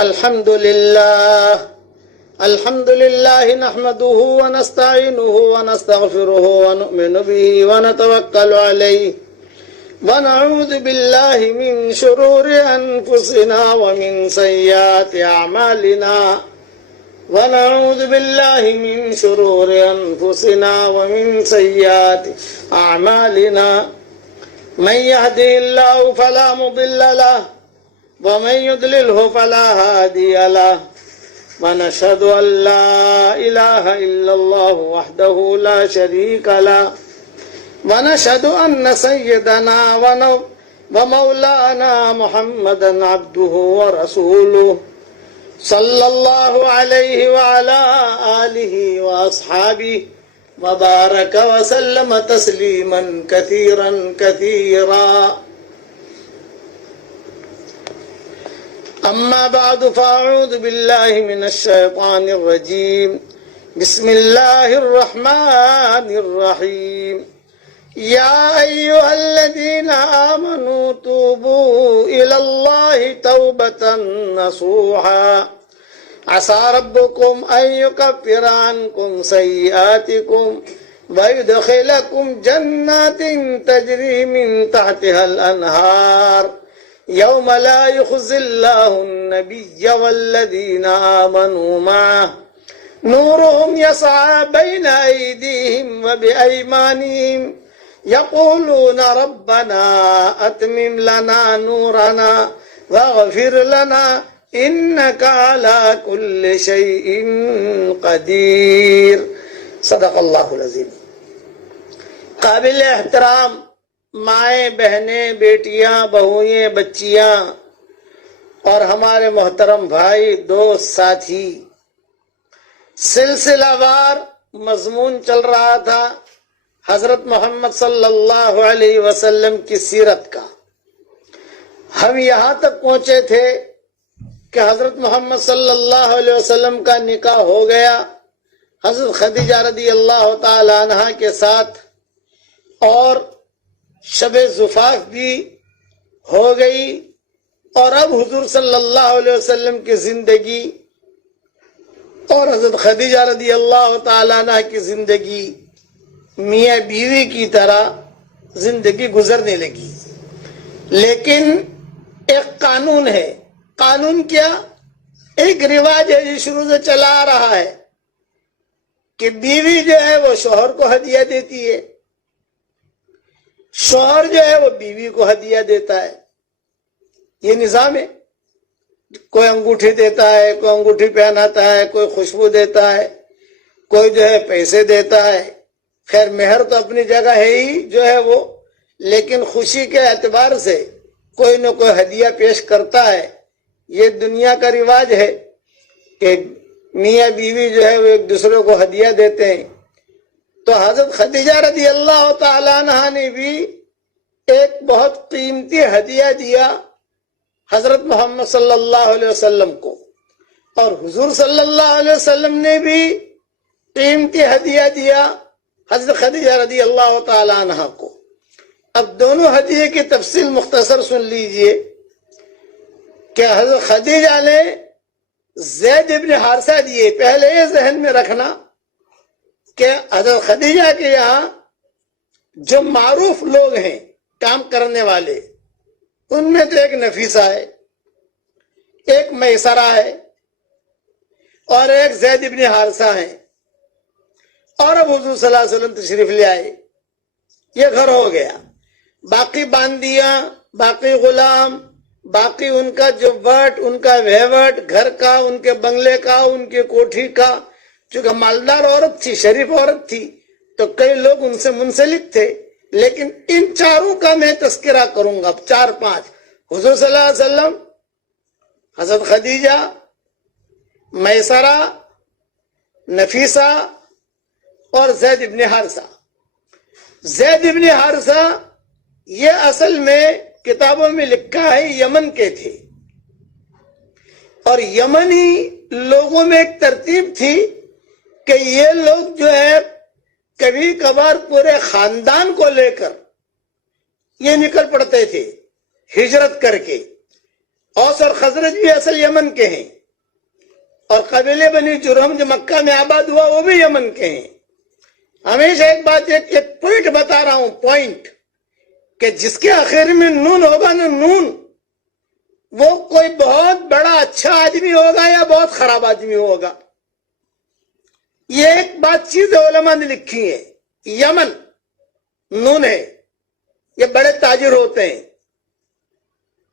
الحمد لله نحمده ونستعينه ونستغفره ونؤمن به ونتوكل عليه ونعوذ بالله من شرور أنفسنا ومن سيئات أعمالنا ونعوذ بالله من شرور أنفسنا ومن سيئات أعمالنا من يهده الله فلا مضل له ومن يضلله فلا هادي له ونشهد أن لا إله إلا الله وحده لا شريك له ونشهد أن سيدنا ومولانا محمدا عبده ورسوله صلى الله عليه وعلى آله وأصحابه وبارك وسلم تسليما كثيرا كثيرا. أما بعد فأعوذ بالله من الشيطان الرجيم. بسم الله الرحمن الرحيم. يا أيها الذين آمنوا توبوا إلى الله توبة نصوحا عسى ربكم أن يكفر عنكم سيئاتكم ويدخلكم جنات تجري من تحتها الأنهار يوم لا يخزي الله النبي والذين آمنوا معه نورهم يسعى بين أيديهم وبأيمانهم يقولون ربنا أتمم لنا نورنا واغفر لنا إنك على كل شيء قدير. صدق اللہ العظیم. قابل احترام مائیں، بہنیں، بیٹیاں، بہوئیں، بچیاں اور ہمارے محترم بھائی، دوست، ساتھی، سلسلہ وار مضمون چل رہا تھا حضرت محمد صلی اللہ علیہ وسلم کی سیرت کا. ہم یہاں تک پہنچے تھے کہ حضرت محمد صلی اللہ علیہ وسلم کا نکاح ہو گیا حضرت خدیجہ رضی اللہ تعالی عنہ کے ساتھ، اور شب زفاف بھی ہو گئی، اور اب حضور صلی اللہ علیہ وسلم کی زندگی اور حضرت خدیجہ رضی اللہ تعالی عنہ کی زندگی میاں بیوی کی طرح زندگی گزرنے لگی. لیکن ایک قانون ہے. قانون کیا؟ ایک رواج ہے جو شروع سے چلا آ رہا ہے کہ بیوی جو ہے وہ شوہر کو ہدیہ دیتی ہے، شوہر جو ہے وہ بیوی کو ہدیہ دیتا ہے. یہ نظام ہے. کوئی انگوٹھی دیتا ہے، کوئی انگوٹھی پہناتا ہے، کوئی خوشبو دیتا ہے، کوئی جو ہے پیسے دیتا ہے. خیر مہر تو اپنی جگہ ہے ہی جو ہے وہ، لیکن خوشی کے اعتبار سے کوئی نہ کوئی ہدیہ پیش کرتا ہے. یہ دنیا کا رواج ہے کہ میاں بیوی جو ہے وہ ایک دوسرے کو ہدیہ دیتے ہیں. تو حضرت خدیجہ رضی اللہ تعالی عنہ نے بھی ایک بہت قیمتی ہدیہ دیا حضرت محمد صلی اللہ علیہ وسلم کو، اور حضور صلی اللہ علیہ وسلم نے بھی قیمتی ہدیہ دیا حضرت خدیجہ رضی اللہ تعالی عنہ کو. اب دونوں ہدیے کی تفصیل مختصر سن لیجئے کہ حضرت خدیجہ نے زید ابن حارثہ دیے. پہلے یہ ذہن میں رکھنا کہ حضرت خدیجہ کے یہاں جو معروف لوگ ہیں کام کرنے والے، ان میں تو ایک نفیسہ ہے، ایک میسرہ ہے، اور ایک زید ابن حارثہ ہیں. اور اب حضور صلی اللہ علیہ وسلم تشریف لے آئے. یہ گھر ہو گیا. باقی باندیاں، باقی غلام، باقی ان کا جو وٹ، ان کا وہوٹ گھر کا، ان کے بنگلے کا، ان کی کوٹھی کا، چونکہ مالدار عورت تھی، شریف عورت تھی، تو کئی لوگ ان سے منسلک تھے. لیکن ان چاروں کا میں تذکرہ کروں گا، 4-5. حضور صلی اللہ علیہ وسلم، حضرت خدیجہ، میسرہ، نفیسہ اور زید ابن حارثہ. زید ابن حارثہ یہ اصل میں کتابوں میں لکھا ہے یمن کے تھے، اور یمنی لوگوں میں ایک ترتیب تھی کہ یہ لوگ جو ہے کبھی کبھار پورے خاندان کو لے کر یہ نکل پڑتے تھے ہجرت کر کے. اوس اور خزرج بھی اصل یمن کے ہیں، اور قبیلے بنی جرہم جو مکہ میں آباد ہوا وہ بھی یمن کے ہیں۔ ہمیشہ ایک بات، ایک پوائنٹ بتا رہا ہوں، پوائنٹ، کہ جس کے آخر میں نون ہوگا نا، نون، وہ کوئی بہت بڑا اچھا آدمی ہوگا یا بہت خراب آدمی ہوگا۔ یہ ایک بات چیز علماء نے لکھی ہے، یمن نون ہے، یہ بڑے تاجر ہوتے ہیں۔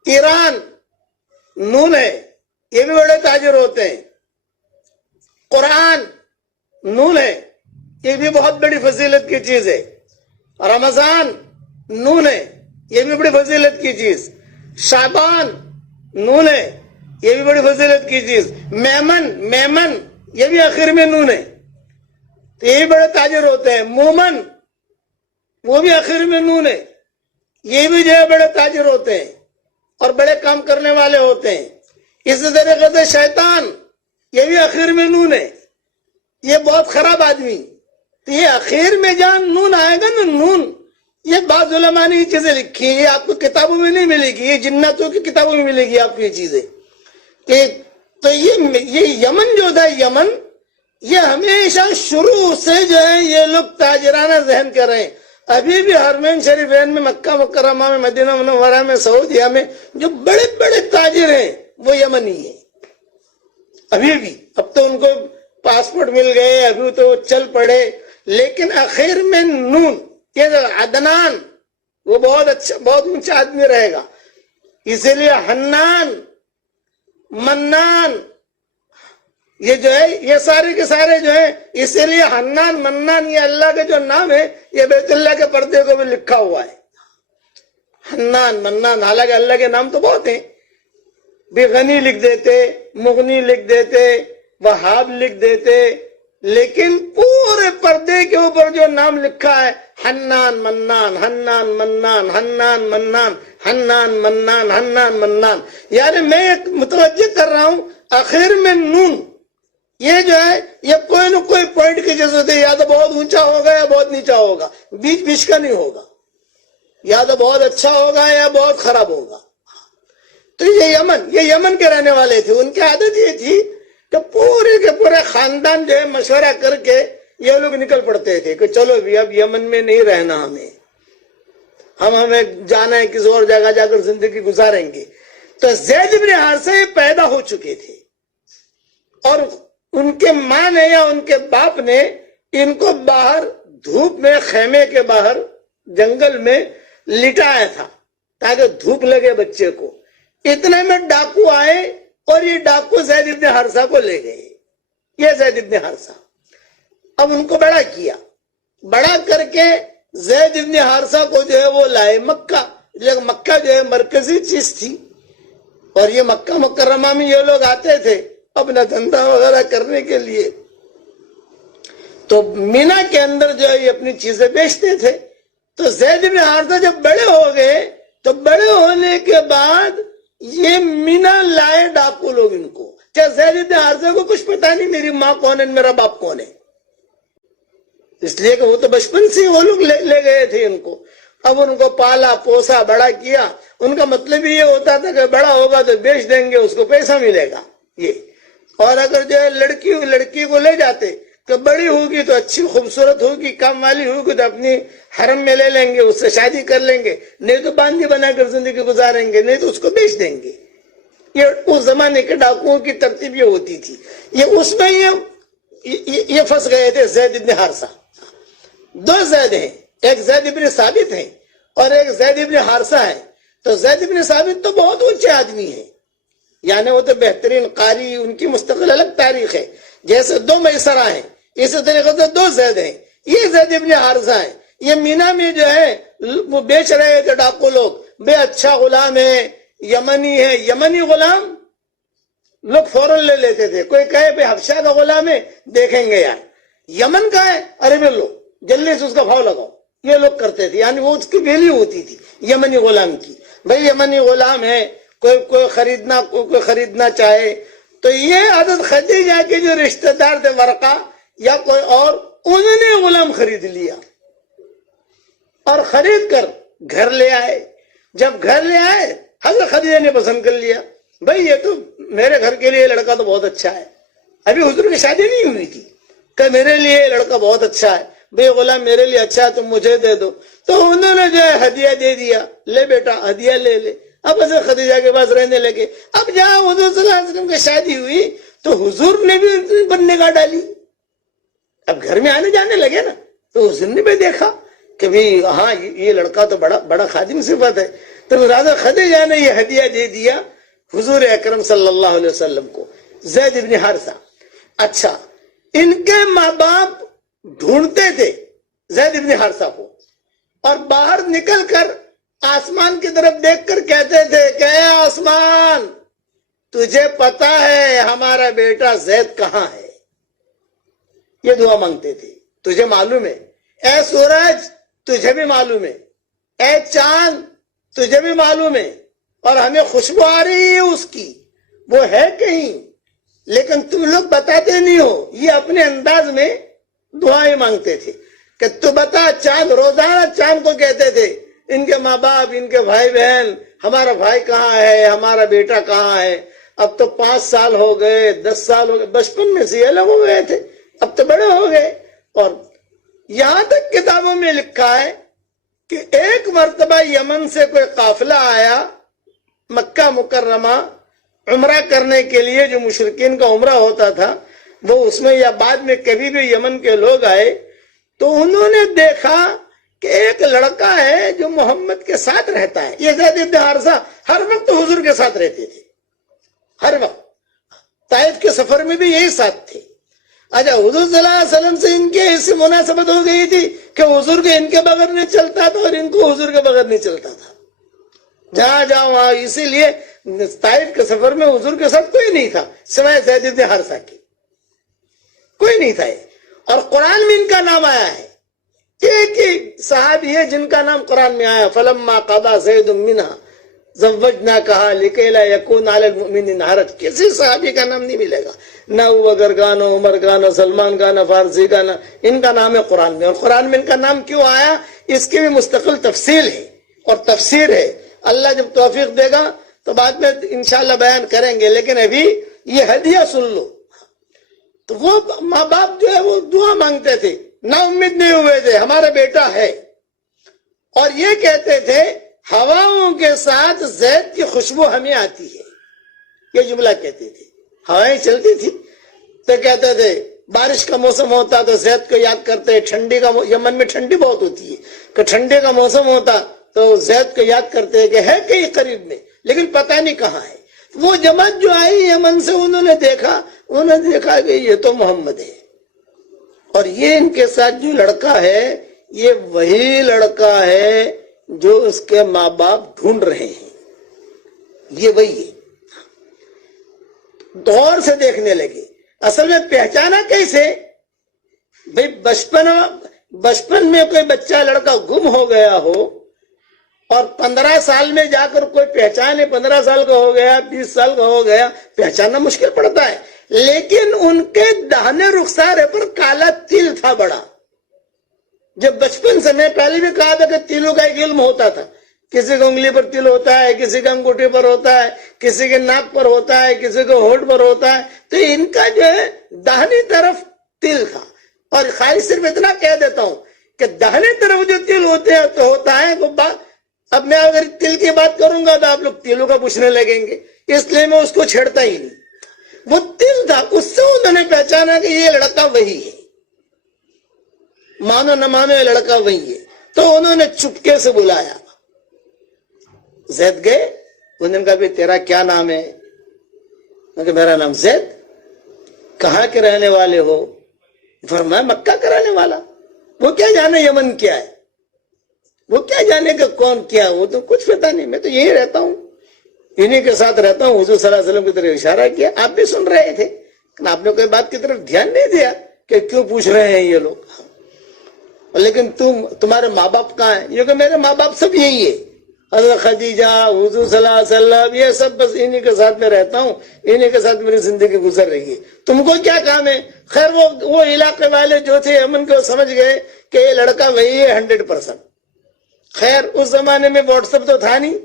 ایران نون ہے، یہ بھی بڑے تاجر ہوتے ہیں۔ قرآن نون ہے، یہ بھی بہت بڑی فضیلت کی چیز ہے۔ رمضان نون ہے، یہ بھی بڑی فضیلت کی چیز۔ شعبان نون ہے، یہ بھی بڑی فضیلت کی چیز۔ میمن یہ بھی آخر میں نون ہے، تو یہ بھی بڑے تاجر ہوتے ہیں۔ مومن وہ بھی آخر میں نون ہے، یہ بھی جو ہے بڑے تاجر ہوتے ہیں اور بڑے کام کرنے والے ہوتے ہیں۔ اسی طریقے سے شیطان، یہ بھی آخر میں نون ہے، یہ بہت خراب آدمی۔ تو یہ آخر میں جہاں نون آئے گا نا، نون، یہ بعض علماء نے یہ چیزیں لکھی ہیں، یہ آپ کو کتابوں میں نہیں ملے گی، یہ جناتوں کی کتابوں میں ملے گی آپ کو یہ چیزیں۔ تو یہ یمن جو تھا، یمن، یہ ہمیشہ شروع سے جو ہے یہ لوگ تاجرانہ ذہن کر رہے ہیں۔ ابھی بھی حرمین شریفین میں، مکہ مکرمہ میں، مدینہ منورہ میں، سعودیہ میں جو بڑے بڑے تاجر ہیں وہ یمنی ہیں ابھی بھی۔ اب تو ان کو پاسپورٹ مل گئے، ابھی تو وہ چل پڑے، لیکن آخر میں نون، یہ عدنان، وہ بہت اچھا، بہت اونچا آدمی رہے گا۔ اسی لیے حنان، منان، یہ جو ہے یہ سارے کے سارے جو ہیں، اسی لیے حنان منان یہ اللہ کے جو نام ہے، یہ بیت اللہ کے پردے کو بھی لکھا ہوا ہے، حنان منان۔ حالانکہ اللہ کے نام تو بہت ہیں، بھی غنی لکھ دیتے، مغنی لکھ دیتے، وہاب لکھ دیتے، لیکن پورے پردے کے اوپر جو نام لکھا ہے، حنان منان، حنان منان، حنان منان، حنان منان، حنان منان، یعنی میں ایک متوجہ کر رہا ہوں آخر میں نون، یہ جو ہے یہ کوئی نہ کوئی پوائنٹ کی ضرورت ہے، یا تو بہت اونچا ہوگا یا بہت نیچا ہوگا، بیچ بیچ کا نہیں ہوگا، یا تو بہت اچھا ہوگا یا بہت خراب ہوگا۔ تو یہ یمن کے رہنے والے تھے، ان کی عادت یہ تھی کہ پورے کے پورے خاندان جو ہے مشورہ کر کے یہ لوگ نکل پڑتے تھے کہ چلو بھی اب یمن میں نہیں رہنا، ہمیں جانا ہے، کسی اور جگہ جا کر زندگی گزاریں گے۔ تو زید بن حارثہ یہ پیدا ہو چکے تھے، اور ان کے ماں نے یا ان کے باپ نے ان کو باہر دھوپ میں، خیمے کے باہر جنگل میں لٹایا تھا تاکہ دھوپ لگے بچے کو۔ اتنے میں ڈاکو آئے اور یہ ڈاکو زید بن حارثہ کو لے گئے۔ یہ زید بن حارثہ اب ان کو بڑا کیا، بڑا کر کے زید بن حارثہ کو جو ہے وہ لائے مکہ، لیکن مکہ جو ہے مرکزی چیز تھی، اور یہ مکہ مکرمہ میں یہ لوگ آتے تھے اپنا دھندا وغیرہ کرنے کے لیے، تو مینا کے اندر جو ہے یہ اپنی چیزیں بیچتے تھے۔ تو زید بن حارثہ جب بڑے ہو گئے تو بڑے ہونے کے بعد یہ مینا لائے ڈاکو لوگ ان کو۔ کیا زید بن حارثہ کو کچھ پتا نہیں میری ماں کون ہے، میرا باپ کون ہے؟ اس لیے کہ وہ تو بچپن سے وہ لوگ لے گئے تھے ان کو۔ اب ان کو پالا پوسا بڑا کیا، ان کا مطلب یہ ہوتا تھا کہ بڑا ہوگا تو بیچ دیں گے، اس کو پیسہ ملے گا یہ۔ اور اگر جو ہے لڑکی کو لے جاتے کہ بڑی ہوگی تو اچھی خوبصورت ہوگی، کام والی ہوگی تو اپنی حرم میں لے لیں گے، اس سے شادی کر لیں گے، نہیں تو باندھی بنا کر زندگی گزاریں گے، نہیں تو اس کو بیچ دیں گے۔ یہ اس زمانے کے ڈاکوؤں کی ترتیب یہ ہوتی تھی۔ یہ اس میں یہ پھنس گئے تھے زید بن حارثہ۔ دو زید ہیں، ایک زید بن ثابت ہیں اور ایک زید بن حارثہ ہے۔ تو زید بن ثابت تو بہت اونچے آدمی ہیں، یعنی وہ تو بہترین قاری، ان کی مستقل الگ تاریخ ہے۔ جیسے دو میسرہ ہیں، اسی طریقے سے دو زید ہیں، یہ زید بن حارثہ ہیں۔ یہ مینا میں جو ہے وہ بیچ رہے تھے ڈاکو لوگ، بے اچھا غلام ہے، یمنی ہے۔ یمنی غلام لوگ فوراً لے لیتے تھے، کوئی کہے بھائی حبشہ کا غلام ہے، دیکھیں گے یار یمن کا ہے، ارے بے لو جلدی سے اس کا بھاؤ لگاؤ، یہ لوگ کرتے تھے۔ یعنی وہ اس کی ویلیو ہوتی تھی یمنی غلام کی، بھائی یمنی غلام ہے، کوئی خریدنا چاہے تو یہ عادت خدیجہ کے جو رشتہ دار تھے، ورقہ یا کوئی اور، انہوں نے غلام خرید لیا اور خرید کر گھر لے آئے۔ جب گھر لے آئے حضرت خدیجہ نے پسند کر لیا بھائی یہ تو میرے گھر کے لیے لڑکا تو بہت اچھا ہے. ابھی حضور کی شادی نہیں ہوئی تھی کہ میرے لیے یہ لڑکا بہت اچھا ہے، بھائی غلام میرے لیے اچھا ہے تم مجھے دے دو. تو انہوں نے جو ہے ہدیہ دے دیا، لے بیٹا ہدیہ لے لے. اب حضرت خدیجہ کے پاس رہنے لگے. اب جہاں حضور صلی اللہ علیہ وسلم کی شادی ہوئی تو حضور نے بھی بن نگاہ ڈالی. اب گھر میں آنے جانے لگے نا تو حضور نے بھی دیکھا کہ بھی ہاں یہ لڑکا تو بڑا خادم صفت ہے. تو راجہ خدیجہ نے یہ ہدیہ دے دیا حضور اکرم صلی اللہ علیہ وسلم کو، زید ابن حارثہ. اچھا، ان کے ماں باپ ڈھونڈتے تھے زید ابن حارثہ کو، اور باہر نکل کر آسمان کی طرف دیکھ کر کہتے تھے کہ اے آسمان، تجھے پتا ہے ہمارا بیٹا زید کہاں ہے؟ یہ دعا مانگتے تھے. تجھے معلوم ہے اے سورج، تجھے بھی معلوم ہے، اے چاند تجھے بھی معلوم ہے، اور ہمیں خوشبو آ رہی ہے اس کی، وہ ہے کہیں، لیکن تم لوگ بتاتے نہیں ہو. یہ اپنے انداز میں دعائیں مانگتے تھے کہ تو بتا. چاند روزانہ چاند کو کہتے تھے ان کے ماں باپ، ان کے بھائی بہن، ہمارا بھائی کہاں ہے، ہمارا بیٹا کہاں ہے. اب تو 5 سال ہو گئے، 10 سال ہو گئے، بچپن میں سے یہ الگ ہو گئے تھے، اب تو بڑے ہو گئے. اور یہاں تک کتابوں میں لکھا ہے کہ ایک مرتبہ یمن سے کوئی قافلہ آیا مکہ مکرمہ عمرہ کرنے کے لیے. جو مشرکین کا عمرہ ہوتا تھا وہ اس میں، یا بعد میں کبھی بھی یمن کے لوگ آئے تو انہوں نے دیکھا کہ ایک لڑکا ہے جو محمد کے ساتھ رہتا ہے. یہ زید بن حارثہ ہر وقت حضور کے ساتھ رہتے تھے، ہر وقت. طائف کے سفر میں بھی یہی ساتھ تھے. اچھا، حضور صلی اللہ علیہ وسلم سے ان کے ایسی مناسبت ہو گئی تھی کہ حضور کے ان کے بغیر نہیں چلتا تھا اور ان کو حضور کے بغیر نہیں چلتا تھا. جہاں جاؤ وہاں. اسی لیے طائف کے سفر میں حضور کے ساتھ کوئی نہیں تھا سوائے زید بن حارثہ کے، کوئی نہیں تھا. اور قرآن میں ان کا نام آیا ہے. ایک ہی صحابی ہے جن کا نام قرآن میں آیا، فلما قضى زید منها زوجناکہا لکی لا یکون علی المؤمنین حرج. کسی صحابی کا نام نہیں ملے گا، نہ ابو بکر کا، نہ عمر کا، نہ سلمان کا، نہ فارسی کا، نہ ان کا نام ہے قرآن میں. اور قرآن میں ان کا نام کیوں آیا اس کی بھی مستقل تفصیل ہے اور تفسیر ہے. اللہ جب توفیق دے گا تو بعد میں انشاءاللہ بیان کریں گے، لیکن ابھی یہ ہدیہ سن لو. تو وہ ماں باپ جو ہے وہ دعا مانگتے تھے، نا امید نہیں ہوئے تھے ہمارا بیٹا ہے. اور یہ کہتے تھے ہواؤں کے ساتھ زید کی خوشبو ہمیں آتی ہے. یہ جملہ کہتے تھے. ہوائیں چلتی تھی تو کہتے تھے، بارش کا موسم ہوتا تو زید کو یاد کرتے. ٹھنڈی کا، یمن میں ٹھنڈی بہت ہوتی ہے، کہ ٹھنڈے کا موسم ہوتا تو زید کو یاد کرتے کہ ہے کہیں قریب میں، لیکن پتہ نہیں کہاں ہے. وہ جماعت جو آئی یمن سے، انہوں نے دیکھا کہ یہ تو محمد ہے، اور یہ ان کے ساتھ جو لڑکا ہے یہ وہی لڑکا ہے جو اس کے ماں باپ ڈھونڈ رہے ہیں، یہ وہی ہے. دور سے دیکھنے لگے. اصل میں پہچانا کیسے؟ بھئی بچپن میں کوئی بچہ لڑکا گم ہو گیا ہو اور 15 سال میں جا کر کوئی پہچانے، 15 سال کا ہو گیا، 20 سال کا ہو گیا، پہچاننا مشکل پڑتا ہے. لیکن ان کے داہنے رخسارے پر کالا تل تھا بڑا. جب بچپن سے، میں پہلے بھی کہا تھا کہ تلوں کا ایک علم ہوتا تھا. کسی کو انگلی پر تل ہوتا ہے، کسی کا انگوٹھی پر ہوتا ہے، کسی کے ناک پر ہوتا ہے، کسی کو ہونٹ پر ہوتا ہے. تو ان کا جو ہے داہنی طرف تل تھا. اور خالی صرف اتنا کہہ دیتا ہوں کہ داہنی طرف جو تل ہوتے ہیں تو ہوتا ہے وہ بات. اب میں اگر تل کی بات کروں گا تو آپ لوگ تلوں کا پوچھنے لگیں گے، اس لیے میں اس کو چھیڑتا ہی نہیں. وہ تل تھا، اس سے انہوں نے پہچانا کہ یہ لڑکا وہی ہے. مانو نہ مانو یہ لڑکا وہی ہے. تو انہوں نے چپکے سے بلایا. زید گئے. انہوں نے کہا بھی تیرا کیا نام ہے؟ میں کہ میرا نام زید. کہاں کے رہنے والے ہو؟ فرمایا مکہ کا رہنے والا. وہ کیا جانے یمن کیا ہے، وہ کیا جانے کہ کون کیا، وہ تو کچھ پتا نہیں. میں تو یہی رہتا ہوں، انہی کے ساتھ رہتا ہوں. حضور صلی اللہ علیہ وسلم کی طرف اشارہ کیا. آپ بھی سن رہے تھے، آپ نے کوئی بات کی طرف دھیان نہیں دیا کہ کیوں پوچھ رہے ہیں یہ لوگ. لیکن تمہارے ماں باپ کہاں ہیں؟ یہ کہ میرے ماں باپ سب یہی ہے، حضرت خدیجہ، حضور صلی اللہ علیہ وسلم، یہ سب بس انہی کے ساتھ میں رہتا ہوں، انہی کے ساتھ میری زندگی گزر رہی ہے. تم کو کیا کام ہے؟ خیر وہ علاقے والے جو تھے یمن کے، سمجھ گئے کہ یہ لڑکا وہی ہے 100%. خیر اس زمانے میں واٹس ایپ تو تھا نہیں،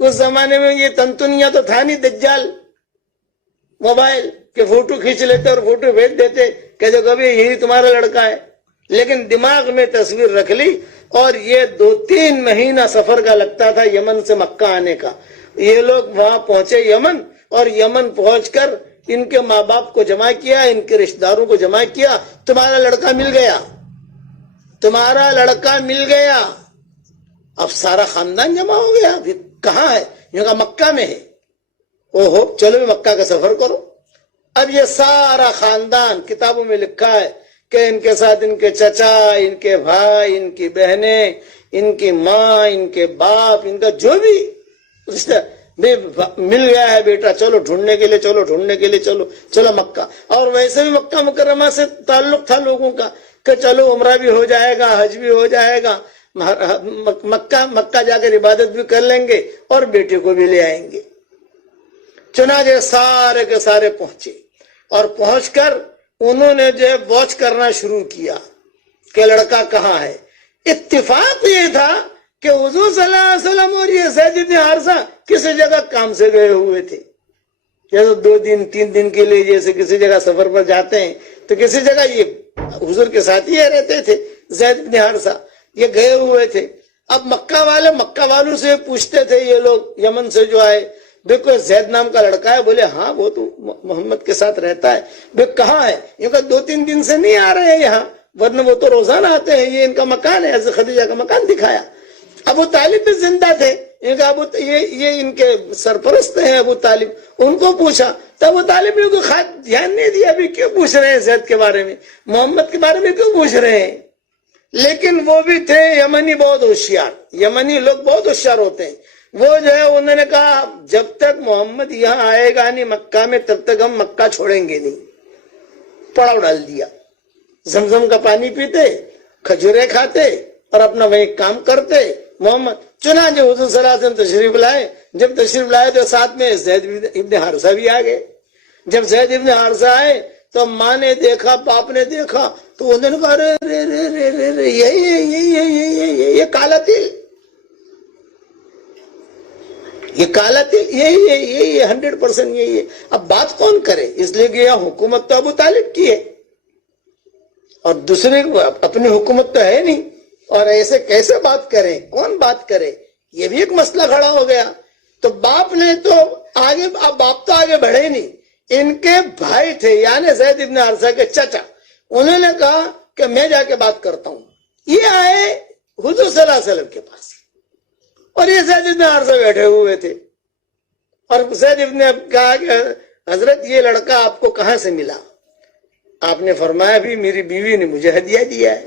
اس زمانے میں یہ تنتنیاں تو تھا نہیں، دجال موبائل کے فوٹو کھینچ لیتے اور فوٹو بھیج دیتے کہ جو کبھی یہی تمہارا لڑکا ہے، لیکن دماغ میں تصویر رکھ لی. اور یہ 2-3 مہینہ سفر کا لگتا تھا یمن سے مکہ آنے کا. یہ لوگ وہاں پہنچے یمن، اور یمن پہنچ کر ان کے ماں باپ کو جمع کیا، ان کے رشتہ داروں کو جمع کیا. تمہارا لڑکا مل گیا، تمہارا لڑکا مل گیا. اب سارا خاندان جمع ہو گیا. کہاں ہے؟ یہ کہا مکہ میں ہے. اوہو، چلو مکہ کا سفر کرو. اب یہ سارا خاندان، کتابوں میں لکھا ہے کہ ان کے ساتھ ان کے چچا، ان کے بھائی، ان کی بہنیں، ان کی ماں، ان کے باپ، ان کا جو بھی رشتہ مل گیا ہے، بیٹا چلو ڈھونڈنے کے لیے، چلو ڈھونڈنے کے لیے، چلو چلو مکہ. اور ویسے بھی مکہ مکرمہ سے تعلق تھا لوگوں کا کہ چلو عمرہ بھی ہو جائے گا، حج بھی ہو جائے گا، مکہ جا کر عبادت بھی کر لیں گے اور بیٹے کو بھی لے آئیں گے. چنانچہ سارے کے سارے پہنچے، اور پہنچ کر انہوں نے جو ہے واچ کرنا شروع کیا کہ لڑکا کہاں ہے. اتفاق یہ تھا کہ حضور صلی اللہ علیہ وسلم اور یہ زید بن حارثہ کسی جگہ کام سے گئے ہوئے تھے. جیسے 2-3 دن کے لیے جیسے کسی جگہ سفر پر جاتے ہیں تو کسی جگہ یہ حضور کے ساتھ ہی رہتے تھے. زید بن حارثہ یہ گئے ہوئے تھے. اب مکہ والوں سے پوچھتے تھے یہ لوگ یمن سے جو آئے، دیکھو زید نام کا لڑکا ہے. بولے ہاں وہ تو محمد کے ساتھ رہتا ہے. بھئی کہاں ہے؟ یہ کہا 2-3 دن سے نہیں آ رہے ہیں یہاں، ورنہ وہ تو روزانہ آتے ہیں، یہ ان کا مکان ہے. حضرت خدیجہ کا مکان دکھایا. ابو طالب بھی زندہ تھے. یہ ان کے سرپرست ہیں ابو طالب. ان کو پوچھا تو ابو طالب نے کوئی خاص دھیان نہیں دیا. ابھی کیوں پوچھ رہے ہیں زید کے بارے میں، محمد کے بارے میں کیوں پوچھ رہے ہیں؟ لیکن وہ بھی تھے یمنی بہت ہوشیار. یمنی لوگ بہت ہوشیار ہوتے ہیں. وہ جو ہے انہوں نے کہا جب تک محمد یہاں آئے گا نہیں مکہ میں، تب تک ہم مکہ چھوڑیں گے نہیں. پڑاؤ ڈال دیا. زمزم کا پانی پیتے، کھجورے کھاتے اور اپنا وہیں کام کرتے. محمد چنانچہ حضور صلی اللہ علیہ وسلم تشریف لائے. جب تشریف لائے تو ساتھ میں زید ابن حارثہ بھی آ گئے. جب زید ابن حارثہ آئے تو ماں نے دیکھا، باپ نے دیکھا تو انہوں نے کہا رے یہ کالا تل، یہ کالا تل، یہی 100% یہی ہے. اب بات کون کرے؟ اس لیے کہ یہاں حکومت تو ابو طالب کی ہے اور دوسرے اپنی حکومت تو ہے نہیں. اور ایسے کیسے بات کریں؟ کون بات کرے؟ یہ بھی ایک مسئلہ کھڑا ہو گیا. تو باپ نے تو آگے، اب باپ تو آگے بڑھے نہیں. ان کے بھائی تھے یعنی زید ابن حارثہ کے چچا، انہوں نے کہا کہ میں جا کے بات کرتا ہوں. یہ آئے حضور صلی اللہ علیہ وسلم کے پاس اور یہ زید ابن حارثہ بیٹھے ہوئے تھے. اور زید ابن نے کہا کہ حضرت یہ لڑکا آپ کو کہاں سے ملا؟ آپ نے فرمایا بھی میری بیوی نے مجھے ہدیہ دیا ہے،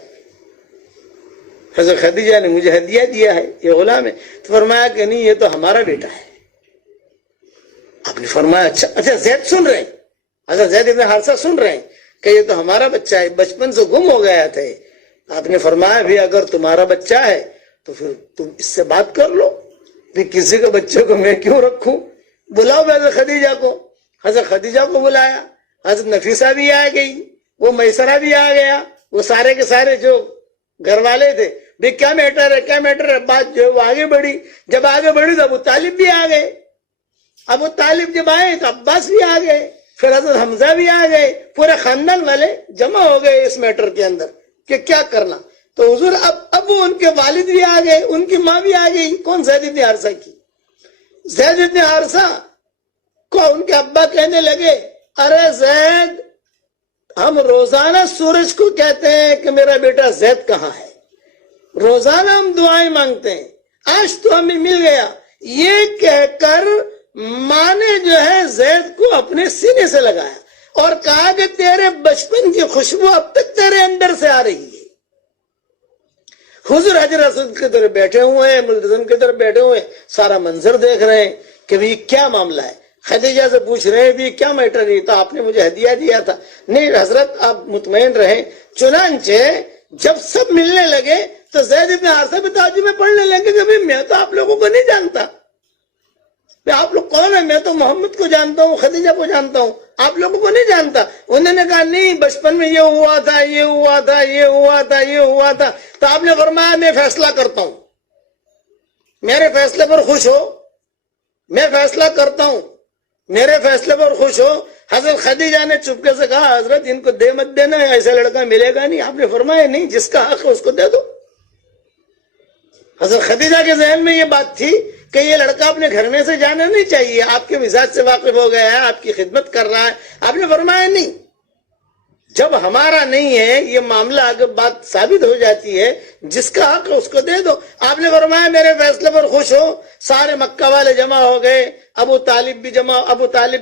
حضرت خدیجہ نے مجھے ہدیہ دیا ہے، یہ غلام ہے. تو فرمایا کہ نہیں یہ تو ہمارا بیٹا ہے. آپ نے فرمایا اچھا زید سن رہے ہیں، حضرت زید ابن حارثہ سن رہے ہیں کہ یہ تو ہمارا بچہ ہے، بچپن سے گم ہو گیا تھا. آپ نے فرمایا بھی اگر تمہارا بچہ ہے تو پھر تم اس سے بات کر لو، بھی کسی کے بچے کو میں کیوں رکھوں؟ بلاؤ حضرت خدیجہ کو. حضرت خدیجہ کو بلایا. حضرت نفیسہ بھی آ گئی، وہ میسرہ بھی آ گیا، وہ سارے کے سارے جو گھر والے تھے. بھی کیا میٹر ہے، کیا میٹر ہے؟ بات جو ہے وہ آگے بڑھی. جب آگے بڑھی تو ابو طالب بھی آ گئے. ابو طالب جب آئے تو عباس بھی آ گئے، پھر حضرت حمزہ بھی آ گئے. پورے خاندان والے جمع ہو گئے اس میٹر کے اندر کہ کیا کرنا. تو حضور اب ان کے والد بھی آ گئے، ان کی ماں بھی آ گئی. کون؟ زید ابن حارثہ کی. زید ابن حارثہ کو ان کے ابا کہنے لگے ارے زید، ہم روزانہ سورج کو کہتے ہیں کہ میرا بیٹا زید کہاں ہے، روزانہ ہم دعائیں مانگتے ہیں، آج تو ہمیں مل گیا. یہ کہہ کر ماں نے جو ہے زید کو اپنے سینے سے لگایا اور کہا کہ تیرے بچپن کی خوشبو اب تک تیرے اندر سے آ رہی ہے. حضور حجر اسود کی طرف بیٹھے ہوئے ہیں، ملتزم کی طرف بیٹھے ہوئے ہیں، سارا منظر دیکھ رہے ہیں کہ بھی کیا معاملہ ہے. خدیجہ سے پوچھ رہے ہیں بھی کیا میٹر ہے؟ تو آپ نے مجھے ہدیہ دیا تھا. نہیں حضرت آپ مطمئن رہیں. چنانچہ جب سب ملنے لگے تو زید ابن حارثہ بھی تعجب میں پڑھنے لگے کہ میں تو آپ لوگوں کو نہیں جانتا، آپ لوگ کون ہیں؟ میں تو محمد کو جانتا ہوں، خدیجہ کو جانتا ہوں، آپ لوگوں کو نہیں جانتا. انہوں نے کہا نہیں بچپن میں یہ ہوا تھا، یہ ہوا تھا، یہ ہوا تھا، یہ ہوا تھا. تو آپ نے فرمایا میں فیصلہ کرتا ہوں، میرے فیصلے پر خوش ہو میں فیصلہ کرتا ہوں، میرے فیصلے پر خوش ہو۔ حضرت خدیجہ نے چپکے سے کہا حضرت ان کو دے مت دینا، ایسا لڑکا ملے گا نہیں۔ آپ نے فرمایا نہیں، جس کا حق ہے اس کو دے دو۔ حضرت خدیجہ کے ذہن میں یہ بات تھی کہ یہ لڑکا اپنے گھر میں سے جانا نہیں چاہیے، آپ کے مزاج سے واقف ہو گیا ہے، آپ کی خدمت کر رہا ہے۔ آپ نے فرمایا نہیں، جب ہمارا نہیں ہے یہ معاملہ، اگر بات ثابت ہو جاتی ہے جس کا حق ہے اس کو دے دو۔ آپ نے فرمایا میرے فیصلے پر خوش ہو۔ سارے مکہ والے جمع ہو گئے، ابو طالب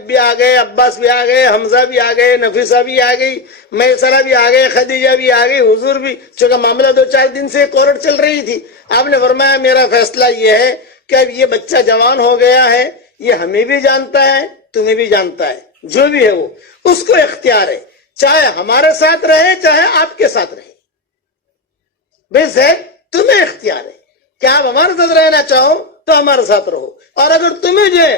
بھی آ گئے، عباس بھی آ گئے، حمزہ بھی آ گئے، نفیسہ بھی آ گئی، میسرہ بھی آ گئے، خدیجہ بھی آ گئی، حضور بھی، چونکہ معاملہ 2-4 دن سے ایک عورت چل رہی تھی۔ آپ نے فرمایا میرا فیصلہ یہ ہے کہ اب یہ بچہ جوان ہو گیا ہے، یہ ہمیں بھی جانتا ہے تمہیں بھی جانتا ہے، جو بھی ہے وہ اس کو اختیار ہے، چاہے ہمارے ساتھ رہے چاہے آپ کے ساتھ رہے۔ بے زید تمہیں اختیار ہے کہ آپ ہمارے ساتھ رہنا چاہو تو ہمارے ساتھ رہو، اور اگر تمہیں جو ہے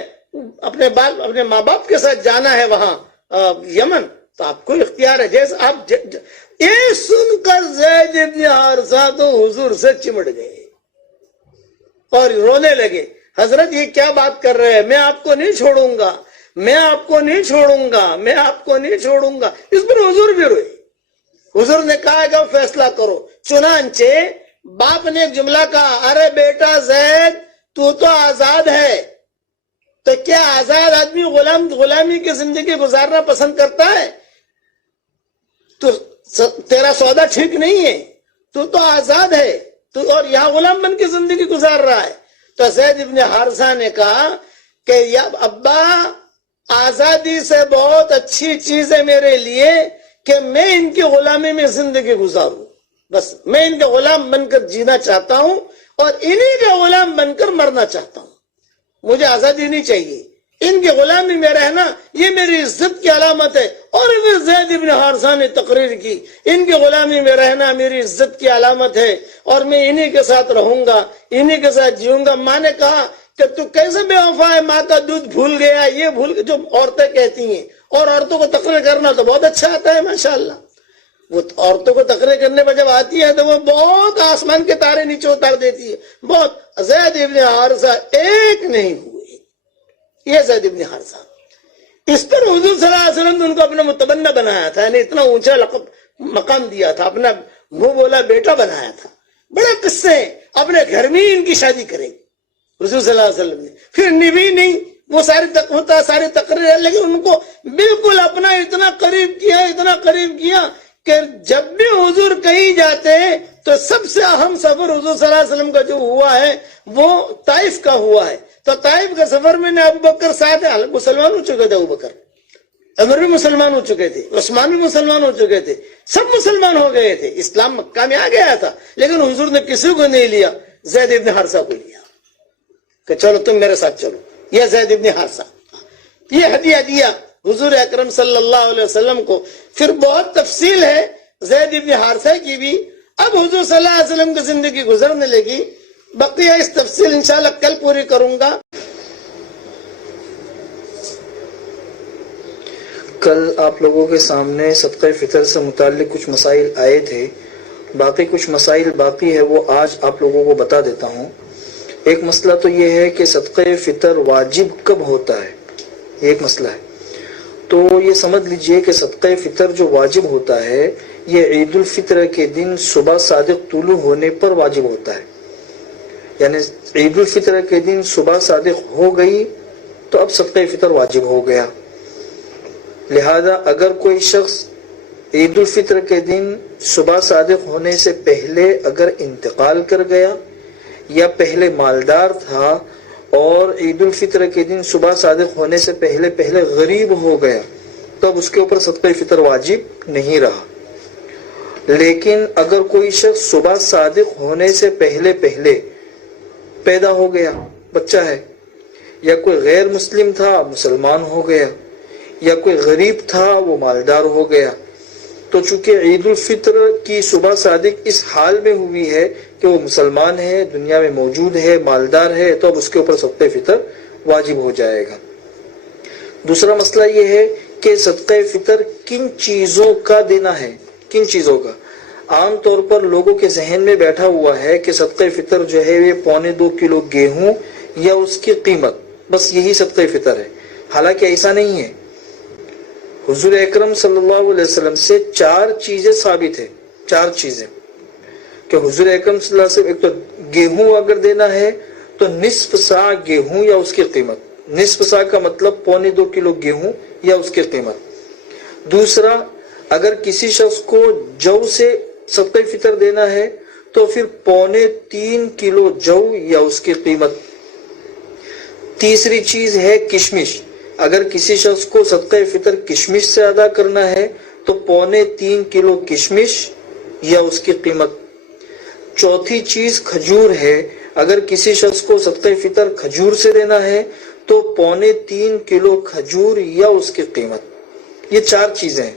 اپنے ماں باپ کے ساتھ جانا ہے وہاں یمن تو آپ کو اختیار ہے۔ جیسے آپ یہ سن کر زید ابن حارثہ تو حضور سے چمٹ گئے اور رونے لگے، حضرت یہ کیا بات کر رہے ہیں، میں آپ کو نہیں چھوڑوں گا، میں آپ کو نہیں چھوڑوں گا، میں آپ کو نہیں چھوڑوں گا۔ اس پر حضور بھی روئے۔ حضور نے کہا کہ فیصلہ کرو۔ چنانچہ باپ نے ایک جملہ کہا، ارے بیٹا زید تو آزاد ہے، تو کیا آزاد آدمی غلامی کی زندگی گزارنا پسند کرتا ہے؟ تو تیرا سودا ٹھیک نہیں ہے، تو آزاد ہے، تو اور یہاں غلام بن کے زندگی گزار رہا ہے۔ تو زید ابن حارثہ نے کہا کہ یا ابا آزادی سے بہت اچھی چیز ہے میرے لیے کہ میں ان کی غلامی میں زندگی گزاروں، بس میں ان کے غلام بن کر جینا چاہتا ہوں اور انہی کے غلام بن کر مرنا چاہتا ہوں، مجھے آزادی نہیں چاہیے، ان کی غلامی میں رہنا یہ میری عزت کی علامت ہے۔ اور پھر زید ابن حارثہ نے تقریر کی، ان کی غلامی میں رہنا میری عزت کی علامت ہے اور میں انہی کے ساتھ رہوں گا، انہی کے ساتھ جیوں گا۔ ماں نے کہا کہ تو کیسے بے وفا ہے، ماں کا دودھ بھول گیا، یہ بھول، جو عورتیں کہتی ہیں، اور عورتوں کو تقریر کرنا تو بہت اچھا آتا ہے ماشاءاللہ۔ وہ عورتوں کو تقریر کرنے پر جب آتی ہے تو وہ بہت آسمان کے تارے نیچے اتار دیتی ہے، بہت۔ زید ابن حارثہ ایک نہیں ہوئے، یہ زید ابن حارثہ۔ اس پر حضور صلی اللہ علیہ وسلم نے ان کو اپنا متبنہ بنایا تھا، یعنی اتنا اونچا لقب مقام دیا تھا، اپنا منہ بولا بیٹا بنایا تھا۔ بڑے قصے ہیں، اپنے گھر میں ہی ان کی شادی کریں حضور صلی اللہ علیہ وسلم نے، پھر نبی نہیں، وہ ساری تقریر ہے، لیکن ان کو بالکل اپنا اتنا قریب کیا کہ جب بھی حضور کہیں جاتے تو سب سے اہم سفر حضور صلی اللہ علیہ وسلم کا جو ہوا ہے وہ طائف کا ہوا ہے۔ تو طائف کے سفر میں نے ابو بکر ساتھ مسلمان ہو چکے تھے، ابو بکر عمر بھی مسلمان ہو چکے تھے، عثمان بھی مسلمان ہو چکے تھے، سب مسلمان ہو گئے تھے، اسلام مکہ میں آ گیا تھا، لیکن حضور نے کسی کو نہیں لیا، زید ابن حارثہ کو لیا کہ چلو تم میرے ساتھ چلو۔ یہ زید ابن حارثہ، یہ ہدیہ دیا حضور اکرم صلی اللہ علیہ وسلم کو۔ پھر بہت تفصیل ہے زید ابن حارثہ کی بھی، اب حضور صلی اللہ علیہ وسلم کی زندگی گزرنے لگی، بقیہ اس تفصیل انشاءاللہ کل پوری کروں گا۔ کل آپ لوگوں کے سامنے صدقہ فطر سے متعلق کچھ مسائل آئے تھے، باقی کچھ مسائل باقی ہے، وہ آج آپ لوگوں کو بتا دیتا ہوں۔ ایک مسئلہ تو یہ ہے کہ صدقہ فطر واجب کب ہوتا ہے، یہ ایک مسئلہ ہے۔ تو یہ سمجھ لیجئے کہ صدقہ فطر جو واجب ہوتا ہے یہ عید الفطر کے دن صبح صادق طلوع ہونے پر واجب ہوتا ہے، یعنی عید الفطر کے دن صبح صادق ہو گئی تو اب صدقہ فطر واجب ہو گیا۔ لہذا اگر کوئی شخص عید الفطر کے دن صبح صادق ہونے سے پہلے اگر انتقال کر گیا یا پہلے مالدار تھا اور عید الفطر کے دن صبح صادق ہونے سے پہلے غریب ہو گیا تو اب اس کے اوپر صدقہ فطر واجب نہیں رہا۔ لیکن اگر کوئی شخص صبح صادق ہونے سے پہلے پیدا ہو گیا، بچہ ہے، یا کوئی غیر مسلم تھا مسلمان ہو گیا، یا کوئی غریب تھا وہ مالدار ہو گیا، تو چونکہ عید الفطر کی صبح صادق اس حال میں ہوئی ہے کہ وہ مسلمان ہے، دنیا میں موجود ہے، مالدار ہے، تو اب اس کے اوپر صدقہ فطر واجب ہو جائے گا۔ دوسرا مسئلہ یہ ہے کہ صدقہ فطر کن چیزوں کا دینا ہے، کن چیزوں کا۔ عام طور پر لوگوں کے ذہن میں بیٹھا ہوا ہے کہ صدقہ فطر جو ہے یہ 1.25 کلو گیہوں یا اس کی قیمت بس یہی صدقہ فطر ہے. حالانکہ ایسا نہیں ہے. حضور اکرم صلی اللہ علیہ وسلم سے 4 چیزیں ثابت ہے. 4 چیزیں کہ حضور اکرم صلی اللہ علیہ وسلم، ایک تو گیہوں اگر دینا ہے تو نصف سا گیہوں یا اس کی قیمت. نصف سا کا مطلب 1.25 کلو گیہوں یا اس کی قیمت. دوسرا، اگر کسی شخص کو جو سے صدقہ فطر دینا ہے تو پھر 3.25 کلو جو یا اس کی قیمت. تیسری چیز ہے کشمش. اگر کسی شخص کو صدقہ فطر کشمش سے ادا کرنا ہے تو 3.25 کلو کشمش یا اس کی قیمت. چوتھی چیز کھجور ہے. اگر کسی شخص کو صدقہ فطر کھجور سے دینا ہے تو 3.25 کلو کھجور یا اس کی قیمت. یہ 4 چیزیں ہیں.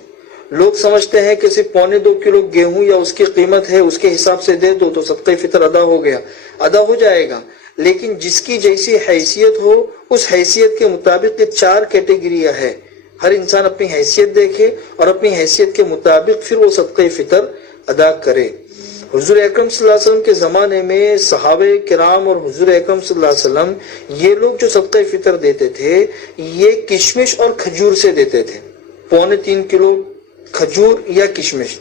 لوگ سمجھتے ہیں کہ صرف 2.25 کلو گیہوں یا اس کی قیمت ہے، اس کے حساب سے دے دو تو صدقہ فطر ادا ہو گیا. ادا ہو جائے گا، لیکن جس کی جیسی حیثیت ہو اس حیثیت کے مطابق یہ 4 کیٹیگریاں ہے. ہر انسان اپنی حیثیت دیکھے اور اپنی حیثیت کے مطابق پھر وہ صدقہ فطر ادا کرے. حضور اکرم صلی اللہ علیہ وسلم کے زمانے میں صحابہ کرام اور حضور اکرم صلی اللہ علیہ وسلم یہ لوگ جو صدقہ فطر دیتے تھے یہ کشمش اور کھجور سے دیتے تھے. 3.25 کلو کھجور یا کشمش.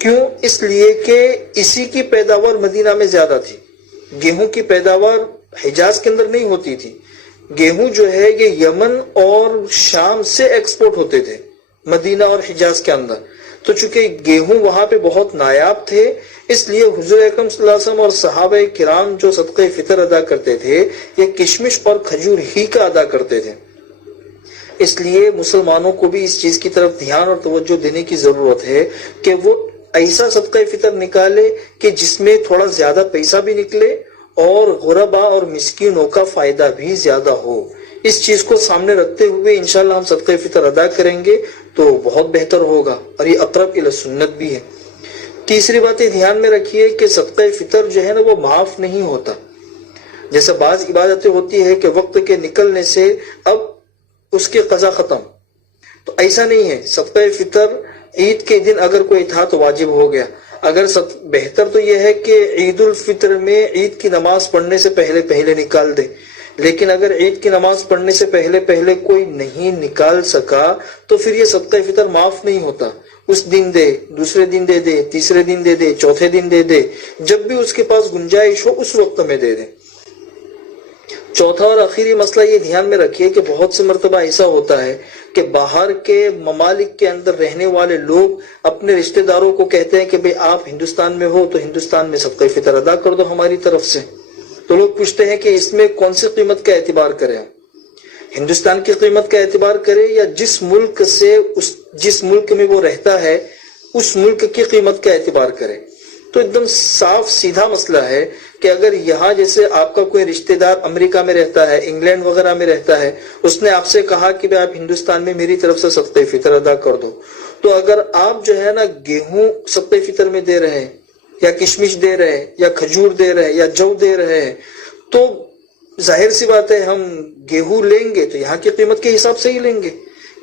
کیوں؟ اس لیے کہ اسی کی پیداوار مدینہ میں زیادہ تھی. گیہوں کی پیداوار حجاز کے اندر نہیں ہوتی تھی. گیہوں جو ہے یہ یمن اور شام سے ایکسپورٹ ہوتے تھے مدینہ اور حجاز کے اندر. تو چونکہ گیہوں وہاں پہ بہت نایاب تھے اس لیے حضور اکرم صلی اللہ علیہ وسلم اور صحابہ کرام جو صدقہ فطر ادا کرتے تھے یہ کشمش اور کھجور ہی کا ادا کرتے تھے. اس لیے مسلمانوں کو بھی اس چیز کی طرف دھیان اور توجہ دینے کی ضرورت ہے کہ وہ ایسا صدقہ فطر نکالے کہ جس میں تھوڑا زیادہ پیسہ بھی نکلے اور غربا اور مسکینوں کا فائدہ بھی زیادہ ہو. اس چیز کو سامنے رکھتے ہوئے انشاءاللہ ہم صدقہ فطر ادا کریں گے تو بہت بہتر ہوگا اور یہ اقرب الی سنت بھی ہے. تیسری بات یہ دھیان میں رکھیے کہ صدقہ فطر جو ہے نا وہ معاف نہیں ہوتا. جیسے بعض عبادتیں ہوتی ہے کہ وقت کے نکلنے سے اب اس کی قضا ختم، تو ایسا نہیں ہے. صدقہ فطر عید کے دن اگر کوئی تھا تو واجب ہو گیا. اگر بہتر تو یہ ہے کہ عید الفطر میں عید کی نماز پڑھنے سے پہلے نکال دے. لیکن اگر عید کی نماز پڑھنے سے پہلے کوئی نہیں نکال سکا تو پھر یہ صدقہ فطر معاف نہیں ہوتا. اس دن دے، دوسرے دن دے دے، تیسرے دن دے دے، چوتھے دن دے دے، جب بھی اس کے پاس گنجائش ہو اس وقت میں دے دے. چوتھا اور آخری مسئلہ یہ دھیان میں رکھیے کہ بہت سے مرتبہ ایسا ہوتا ہے کہ باہر کے ممالک کے اندر رہنے والے لوگ اپنے رشتہ داروں کو کہتے ہیں کہ بھئی آپ ہندوستان میں ہو تو ہندوستان میں صدقہ فطر ادا کر دو ہماری طرف سے. تو لوگ پوچھتے ہیں کہ اس میں کون سی قیمت کا اعتبار کریں، ہندوستان کی قیمت کا اعتبار کرے یا جس ملک میں وہ رہتا ہے اس ملک کی قیمت کا اعتبار کرے. تو ایک دم صاف سیدھا مسئلہ ہے کہ اگر یہاں جیسے آپ کا کوئی رشتہ دار امریکہ میں رہتا ہے، انگلینڈ وغیرہ میں رہتا ہے، اس نے آپ سے کہا کہ آپ ہندوستان میں میری طرف سے صدقہ فطر ادا کر دو، تو اگر آپ جو ہے نا گیہوں صدقہ فطر میں دے رہے ہیں یا کشمش دے رہے ہیں یا کھجور دے رہے ہیں یا جو دے رہے ہیں تو ظاہر سی بات ہے ہم گیہوں لیں گے تو یہاں کی قیمت کے حساب سے ہی لیں گے،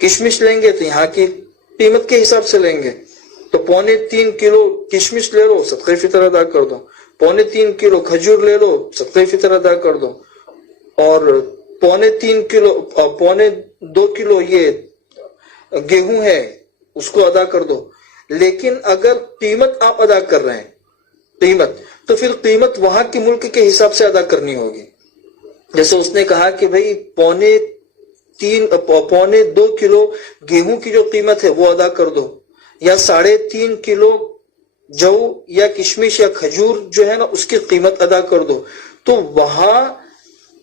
کشمش لیں گے تو یہاں کی قیمت کے حساب سے لیں گے. تو 3.25 کلو کشمش لے لو صدقہ فطر ادا کر دو، 3.25 کلو کھجور لے لو صدقہ فطر ادا کر دو، اور 2.25 کلو یہ گیہوں ہے اس کو ادا کر دو. لیکن اگر قیمت آپ ادا کر رہے ہیں تو پھر قیمت وہاں کے ملک کے حساب سے ادا کرنی ہوگی. جیسے اس نے کہا کہ بھئی 2.25 کلو گیہوں کی جو قیمت ہے وہ ادا کر دو، یا 3.5 کلو جو یا کشمش یا کھجور جو ہے نا اس کی قیمت ادا کر دو. تو وہاں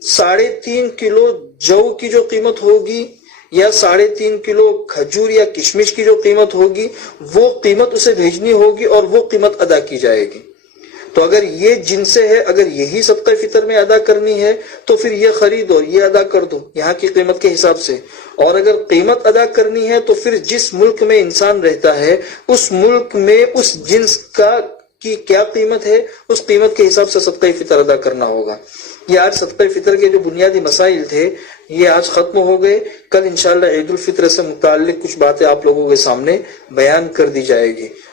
3.5 کلو جو کی جو قیمت ہوگی یا 3.5 کلو کھجور یا کشمش کی جو قیمت ہوگی وہ قیمت اسے بھیجنی ہوگی اور وہ قیمت ادا کی جائے گی. تو اگر یہ جن سے ہے، اگر یہی صدقہ فطر میں ادا کرنی ہے تو پھر یہ خرید اور یہ ادا کر دو یہاں کی قیمت کے حساب سے. اور اگر قیمت ادا کرنی ہے تو پھر جس ملک میں انسان رہتا ہے اس ملک میں اس جنس کی کیا قیمت ہے اس قیمت کے حساب سے صدقہ فطر ادا کرنا ہوگا. یہ آج صدقہ فطر کے جو بنیادی مسائل تھے یہ آج ختم ہو گئے. کل انشاءاللہ عید الفطر سے متعلق کچھ باتیں آپ لوگوں کے سامنے بیان کر دی جائے گی.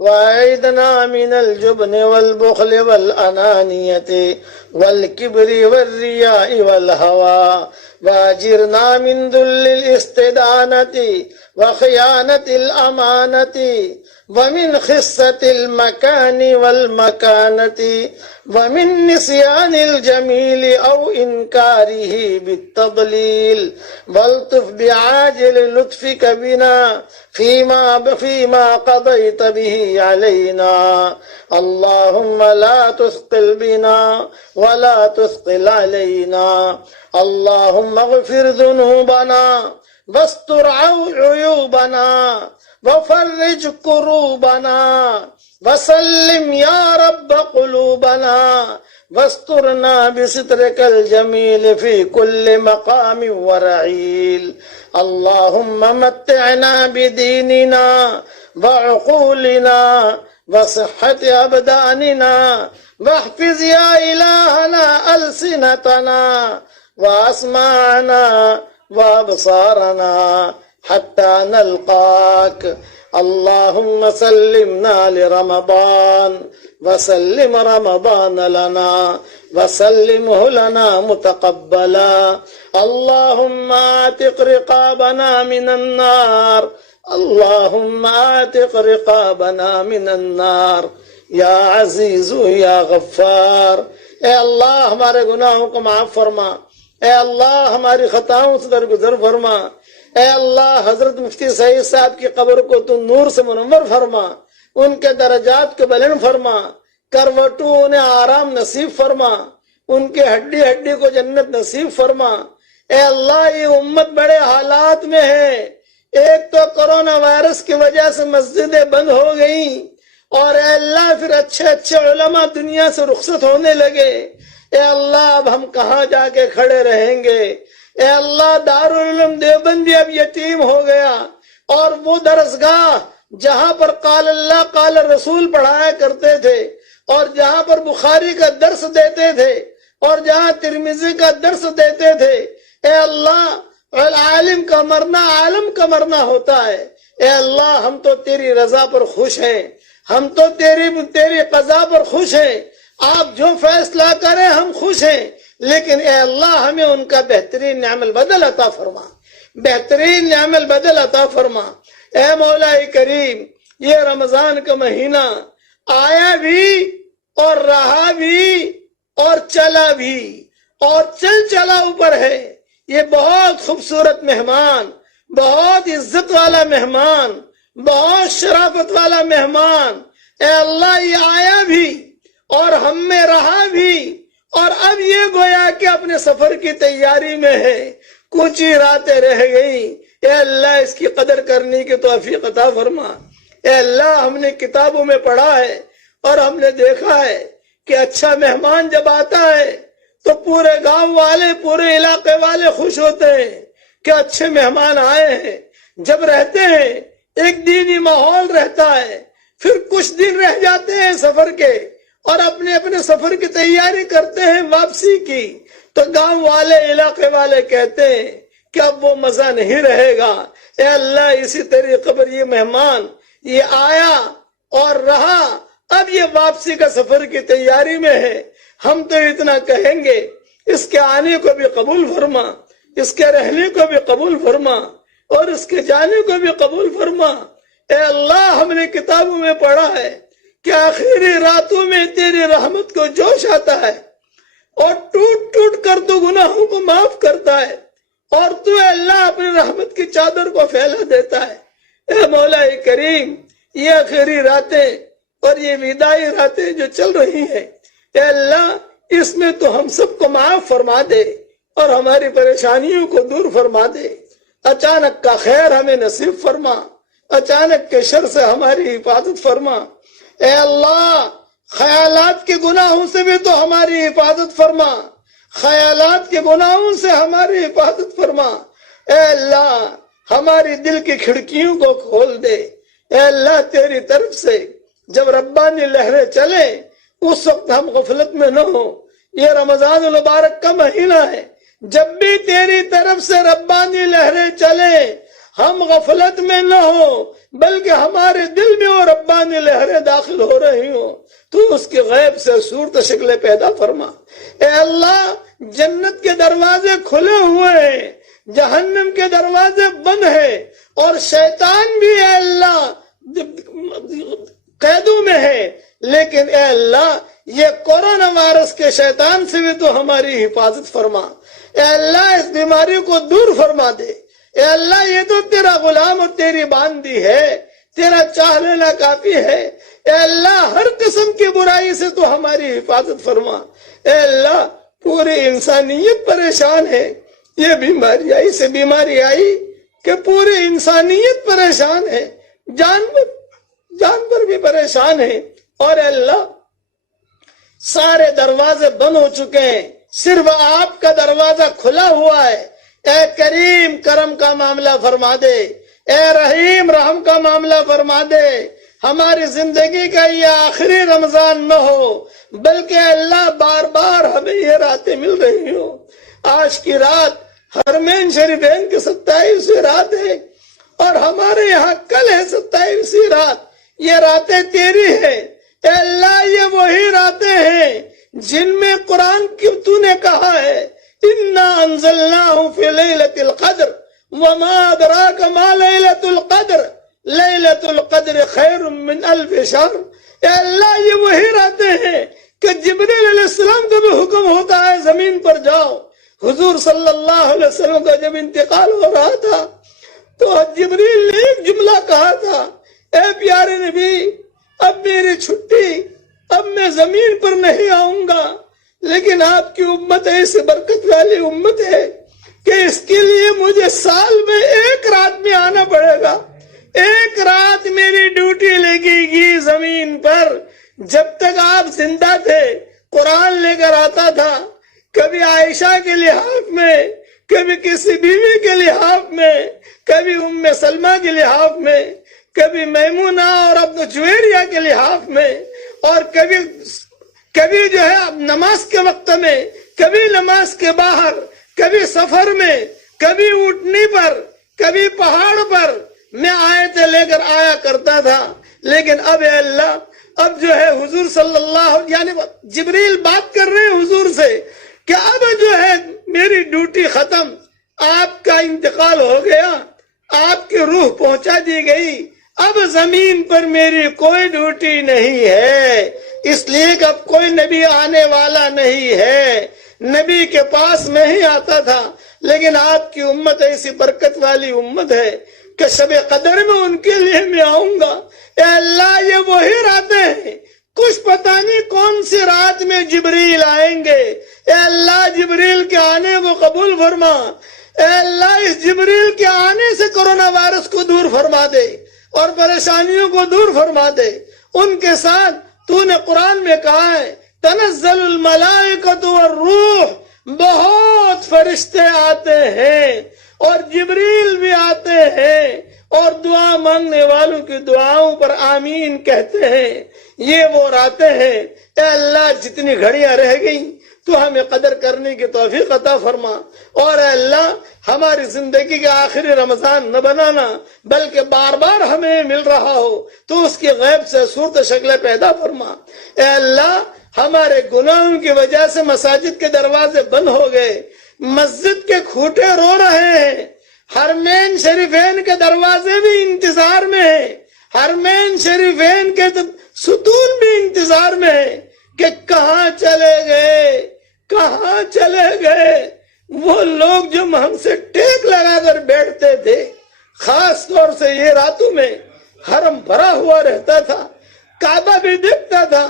وأعذنا من الجبن والبخل والأنانية والكبر والرياء والهوى وأجرنا من ذل الاستدانة وخيانة الأمانة ومن خسة المكان والمكانة ومن نسيان الجميل أو إنكاره بالتضليل والطف بعاجل لطفك بنا فيما قضيت به علينا اللهم لا تثقل بنا ولا تثقل علينا اللهم اغفر ذنوبنا واستر عيوبنا وفرج كروبنا وسلم يا رب قلوبنا واسترنا بسترك الجميل في كل مقام ورعيل اللهم متعنا بديننا وعقولنا وصحة أبداننا واحفظ يا إلهنا ألسنتنا وأسماعنا وأبصارنا حتى نلقاك اللهم سلمنا لرمضان وسلم رمضان لنا وسلمه لنا متقبلا اللهم اعتق رقابنا من النار اللهم اعتق رقابنا من النار یا عزیز یا غفار اے اللہ ہمارے گناہوں کو معاف فرما اے اللہ ہماری خطاؤں سے درگزر فرما اے اللہ حضرت مفتی سعید صاحب کی قبر کو تو نور سے منور فرما ان کے درجات کو بلند فرما کروٹوں انہیں آرام نصیب فرما ان کے ہڈی ہڈی کو جنت نصیب فرما اے اللہ یہ امت بڑے حالات میں ہے ایک تو کرونا وائرس کی وجہ سے مسجدیں بند ہو گئیں اور اے اللہ پھر اچھے اچھے علماء دنیا سے رخصت ہونے لگے اے اللہ اب ہم کہاں جا کے کھڑے رہیں گے اے اللہ دارالعلوم دیوبندی اب یتیم ہو گیا اور وہ درسگاہ جہاں پر قال اللہ قال رسول پڑھایا کرتے تھے اور جہاں پر بخاری کا درس دیتے تھے اور جہاں ترمذی کا درس دیتے تھے اے اللہ عالم کا مرنا عالم کا مرنا ہوتا ہے اے اللہ ہم تو تیری رضا پر خوش ہیں ہم تو تیری قضا پر خوش ہیں آپ جو فیصلہ کریں ہم خوش ہیں لیکن اے اللہ ہمیں ان کا بہترین نعم البدل عطا فرما بہترین نعم البدل عطا فرما اے مولا کریم یہ رمضان کا مہینہ آیا بھی اور رہا بھی اور چلا بھی اور چلا اوپر ہے یہ بہت خوبصورت مہمان بہت عزت والا مہمان بہت شرافت والا مہمان اے اللہ یہ آیا بھی اور ہم میں رہا بھی اور اب یہ گویا کہ اپنے سفر کی تیاری میں ہے کچھ ہی راتیں رہ گئی اے اللہ اس کی قدر کرنے کی توفیق عطا فرما اے اللہ ہم نے کتابوں میں پڑھا ہے اور ہم نے دیکھا ہے کہ اچھا مہمان جب آتا ہے تو پورے گاؤں والے پورے علاقے والے خوش ہوتے ہیں کہ اچھے مہمان آئے ہیں جب رہتے ہیں ایک دینی ماحول رہتا ہے پھر کچھ دن رہ جاتے ہیں سفر کے اور اپنے سفر کی تیاری کرتے ہیں واپسی کی تو گاؤں والے علاقے والے کہتے ہیں کہ اب وہ مزہ نہیں رہے گا اے اللہ اسی طریقے پر یہ مہمان یہ آیا اور رہا اب یہ واپسی کا سفر کی تیاری میں ہے ہم تو اتنا کہیں گے اس کے آنے کو بھی قبول فرما اس کے رہنے کو بھی قبول فرما اور اس کے جانے کو بھی قبول فرما اے اللہ ہم نے کتابوں میں پڑھا ہے کہ آخری راتوں میں تیری رحمت کو جوش آتا ہے اور ٹوٹ ٹوٹ کر تو گناہوں کو معاف کرتا ہے اور تو اے اللہ اپنی رحمت کی چادر کو پھیلا دیتا ہے اے مولا کریم یہ آخری راتیں اور یہ وداعی راتیں جو چل رہی ہیں اے اللہ اس میں تو ہم سب کو معاف فرما دے اور ہماری پریشانیوں کو دور فرما دے اچانک کا خیر ہمیں نصیب فرما اچانک کے شر سے ہماری حفاظت فرما اے اللہ خیالات کے گناہوں سے بھی تو ہماری حفاظت فرما خیالات کے گناہوں سے ہماری حفاظت فرما اے اللہ ہماری دل کی کھڑکیوں کو کھول دے اے اللہ تیری طرف سے جب ربانی لہریں چلے اس وقت ہم غفلت میں نہ ہو یہ رمضان المبارک کا مہینہ ہے جب بھی تیری طرف سے ربانی لہریں چلے ہم غفلت میں نہ ہو بلکہ ہمارے دل میں وہ ربانی لہریں داخل ہو رہی ہوں، تو اس کی غیب سے صورت شکلیں پیدا فرما۔ اے اللہ جنت کے دروازے کھلے ہوئے ہیں، جہنم کے دروازے بند ہیں، اور شیطان بھی اے اللہ قیدوں میں ہے، لیکن اے اللہ یہ کورونا وائرس کے شیطان سے بھی تو ہماری حفاظت فرما۔ اے اللہ اس بیماری کو دور فرما دے۔ اے اللہ یہ تو تیرا غلام اور تیری باندی ہے، تیرا چاہ لینا کافی ہے۔ اے اللہ ہر قسم کی برائی سے تو ہماری حفاظت فرما۔ اے اللہ پوری انسانیت پریشان ہے، یہ بیماری آئی سے بیماری آئی کہ پوری انسانیت پریشان ہے، جانور بھی پریشان ہے، اور اے اللہ سارے دروازے بند ہو چکے ہیں، صرف آپ کا دروازہ کھلا ہوا ہے۔ اے کریم کرم کا معاملہ فرما دے، اے رحیم رحم کا معاملہ فرما دے۔ ہماری زندگی کا یہ آخری رمضان نہ ہو بلکہ اللہ بار بار ہمیں یہ راتیں مل رہی ہو۔ آج کی رات حرمین شریفین کی 27ویں رات ہے، اور ہمارے یہاں کل ہے 27ویں رات۔ یہ راتیں تیری ہیں اے اللہ، یہ وہی راتیں ہیں جن میں قرآن کی تو نے کہا ہے اِنَّا أَنزَلْنَاهُ فِي لَيْلَةِ الْقَدْرِ وَمَا أَدْرَاكَ مَا لَيْلَةُ الْقَدْرِ لَيْلَةُ الْقَدْرِ خَيْرٌ مِّنْ أَلْفِ شَهْرٍ۔ اے اللہ یہ وہی راتیں ہیں کہ جبریل علیہ السلام کو بھی حکم ہوتا ہے زمین پر جاؤ۔ حضور صلی اللہ علیہ وسلم کا جب انتقال ہو رہا تھا تو جبریل نے ایک جملہ کہا تھا، اے پیارے نبی اب میری چھٹی، اب میں زمین پر نہیں آؤں گا، لیکن آپ کی امت ایسی برکت والی امت ہے کہ اس کے لیے مجھے سال میں ایک رات میں آنا پڑے گا۔ ایک رات میری ڈیوٹی لگے گی زمین پر۔ جب تک آپ زندہ تھے قرآن لے کر آتا تھا، کبھی عائشہ کے لحاف میں، کبھی کسی بیوی کے لحاف میں، کبھی ام سلمہ کے لحاف میں، کبھی میمونہ اور ابن جویریہ کے لحاف میں، اور کبھی جو ہے نماز کے وقت میں، کبھی نماز کے باہر، کبھی سفر میں، کبھی اونٹنی پر، کبھی پہاڑ پر میں آیتیں لے کر آیا کرتا تھا۔ لیکن اب اے اللہ اب جو ہے حضور صلی اللہ یعنی جبریل بات کر رہے ہیں حضور سے کہ اب جو ہے میری ڈیوٹی ختم، آپ کا انتقال ہو گیا، آپ کی روح پہنچا دی گئی، اب زمین پر میری کوئی ڈیوٹی نہیں ہے، اس لیے کہ اب کوئی نبی آنے والا نہیں ہے۔ نبی کے پاس میں ہی آتا تھا، لیکن آپ کی امت ایسی برکت والی امت ہے کہ شب قدر میں ان کے لیے میں آؤں گا۔ اے اللہ یہ وہی راتیں ہیں، کچھ پتہ نہیں کون سی رات میں جبریل آئیں گے۔ اے اللہ جبریل کے آنے کو قبول فرما۔ اے اللہ اس جبریل کے آنے سے کورونا وائرس کو دور فرما دے اور پریشانیوں کو دور فرما دے۔ ان کے ساتھ تو نے قرآن میں کہا ہے تنزل الملائکۃ والروح، بہت فرشتے آتے ہیں اور جبریل بھی آتے ہیں اور دعا مانگنے والوں کی دعاؤں پر آمین کہتے ہیں۔ یہ وہ راتیں ہیں اے اللہ جتنی گھڑیاں رہ گئیں تو ہمیں قدر کرنے کی توفیق عطا فرما، اور اے اللہ ہماری زندگی کا آخری رمضان نہ بنانا بلکہ بار بار ہمیں مل رہا ہو تو اس کی غیب سے صورت شکلیں پیدا فرما۔ اے اللہ ہمارے گناہوں کی وجہ سے مساجد کے دروازے بند ہو گئے، مسجد کے کھوٹے رو رہے ہیں، حرمین شریفین کے دروازے بھی انتظار میں ہیں، حرمین شریفین کے ستون بھی انتظار میں ہیں کہ کہاں چلے گئے، کہاں چلے گئے وہ لوگ جو ہم سے ٹیک لگا کر بیٹھتے تھے۔ خاص طور سے یہ راتوں میں حرم بھرا ہوا رہتا تھا، کعبہ بھی دکھتا تھا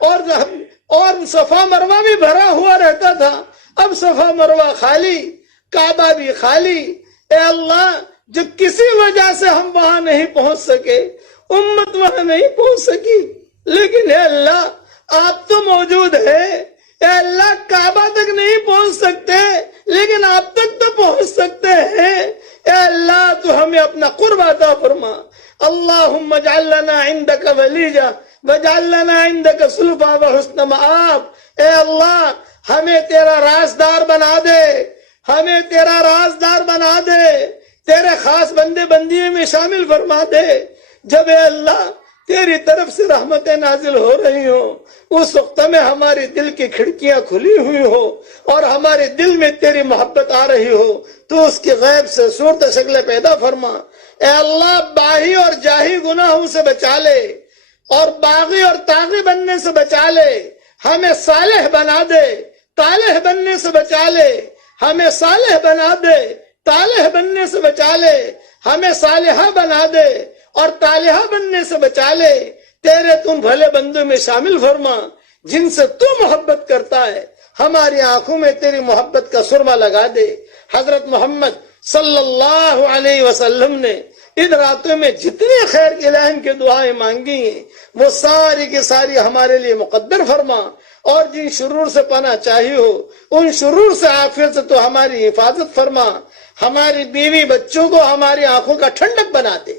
اور صفا مروہ بھی بھرا ہوا رہتا تھا۔ اب صفا مروہ خالی، کعبہ بھی خالی۔ اے اللہ جو کسی وجہ سے ہم وہاں نہیں پہنچ سکے، امت وہاں نہیں پہنچ سکی، لیکن اے اللہ آپ تو موجود ہے۔ اے اللہ کعبہ تک نہیں پہنچ سکتے لیکن آپ تک تو پہنچ سکتے ہیں۔ اے اللہ تو ہمیں اپنا قرب عطا فرما۔ اللہم اجعل لنا عندک ولیجہ واجعل لنا عندک سلفا وحسن مآب۔ اے اللہ ہمیں تیرا رازدار بنا دے، ہمیں تیرا رازدار بنا دے۔ تیرے خاص بندے بندیوں میں شامل فرما دے۔ جب اے اللہ تیری طرف سے رحمتیں نازل ہو رہی ہوں، اس وقت میں ہماری دل کی کھڑکیاں کھلی ہوئی ہو اور ہمارے دل میں تیری محبت آ رہی ہو، تو اس کی غیب سے صورت شکل پیدا فرما۔ اے اللہ باہی اور جاہی گناہوں سے بچا لے اور باغی اور طاغی بننے سے بچا لے، ہمیں صالح بنا دے، طالح بننے سے بچا لے، ہمیں صالح بنا دے، طالح بننے سے بچا لے، ہمیں صالحہ بنا دے اور طالحہ بننے سے بچا لے۔ تیرے تم بھلے بندوں میں شامل فرما جن سے تو محبت کرتا ہے، ہماری آنکھوں میں تیری محبت کا سرما لگا دے۔ حضرت محمد صلی اللہ علیہ وسلم نے ان راتوں میں جتنی خیر کے لہن کی دعائیں مانگی ہیں وہ ساری کی ساری ہمارے لیے مقدر فرما، اور جن شرور سے پناہ چاہی ہو ان شرور سے عافیت سے تو ہماری حفاظت فرما۔ ہماری بیوی بچوں کو ہماری آنکھوں کا ٹھنڈک بنا دے،